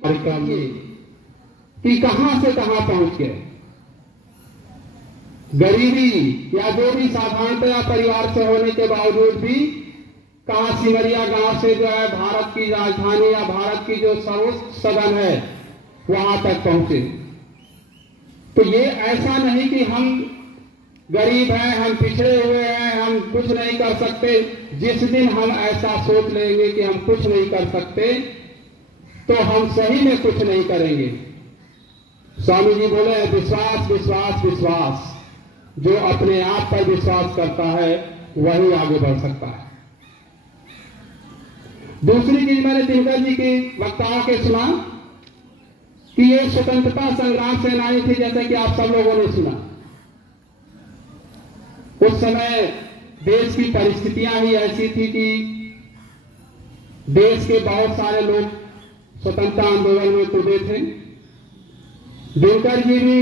कार्यक्रम कि कहां से कहां पहुंच गए। गरीबी या जो भी साधारणतया परिवार से होने के बावजूद भी कहां सिमरिया गांव से जो है भारत की राजधानी या भारत की जो सर्वोच्च सदन है वहां तक पहुंचे। तो ये ऐसा नहीं कि हम गरीब हैं, हम पिछड़े हुए हैं, हम कुछ नहीं कर सकते। जिस दिन हम ऐसा सोच लेंगे कि हम कुछ नहीं कर सकते तो हम सही में कुछ नहीं करेंगे। स्वामी जी बोले विश्वास विश्वास विश्वास, जो अपने आप पर विश्वास करता है वही आगे बढ़ सकता है। दूसरी चीज मैंने दिनकर जी की वक्ताओं के सुना कि ये स्वतंत्रता संग्राम सेनानी थी, जैसे कि आप सब लोगों ने सुना। उस समय देश की परिस्थितियां ही ऐसी थी कि देश के बहुत सारे लोग स्वतंत्रता आंदोलन में कूदे थे। दिनकर जी भी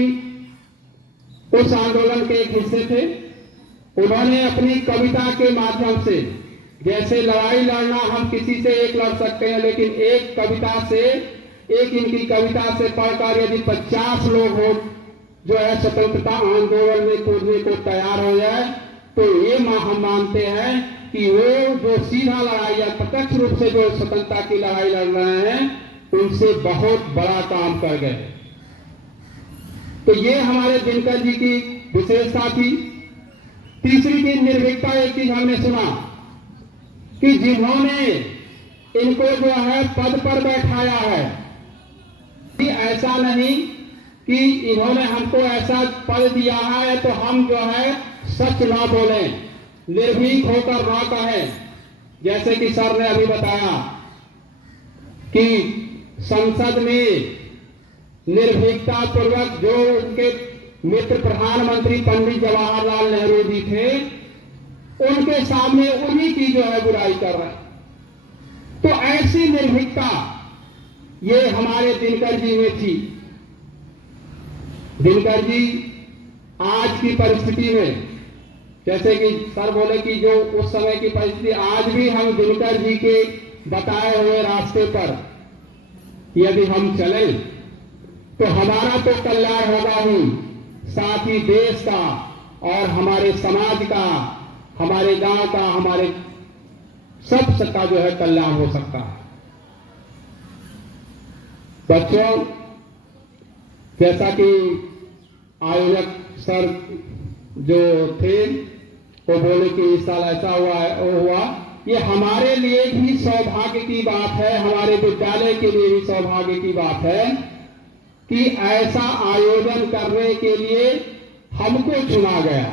उस आंदोलन के एक हिस्से थे। उन्होंने अपनी कविता के माध्यम से, जैसे लड़ाई लड़ना हम किसी से एक लड़ सकते हैं, लेकिन एक कविता से, एक इनकी कविता से पढ़कर यदि 50 लोग हो जो है स्वतंत्रता आंदोलन में कूदने को तैयार हो जाए तो ये हम मानते हैं कि वो जो सीधा लड़ाई या प्रत्यक्ष रूप से जो स्वतंत्रता की लड़ाई लड़ रहे हैं उनसे बहुत बड़ा काम कर गए। तो ये हमारे दिनकर जी की विशेषता थी। तीसरी चीज निर्भीकता, एक चीज हमने सुना कि जिन्होंने इनको जो है पद पर बैठाया है, ऐसा नहीं कि इन्होंने हमको ऐसा पद दिया है तो हम जो है सच ना बोलें, निर्भीक होकर ना कहें। जैसे कि सर ने अभी बताया कि संसद में निर्भीकता पूर्वक जो उनके मित्र प्रधानमंत्री पंडित जवाहरलाल नेहरू जी थे, उनके सामने उन्हीं की जो है बुराई कर रहे हैं। तो ऐसी निर्भीकता ये हमारे दिनकर जी में थी। दिनकर जी आज की परिस्थिति में, जैसे कि सर बोले कि जो उस समय की परिस्थिति, आज भी हम दिनकर जी के बताए हुए रास्ते पर यदि हम चलें तो हमारा तो कल्याण होगा ही, साथ ही देश का और हमारे समाज का, हमारे गांव का, हमारे सब का जो है कल्याण हो सकता है। बच्चों, जैसा कि आयोजक सर जो थे वो बोले कि इस साल ऐसा हुआ, ये हमारे लिए भी सौभाग्य की बात है, हमारे विद्यालय के लिए भी सौभाग्य की बात है कि ऐसा आयोजन करने के लिए हमको चुना गया।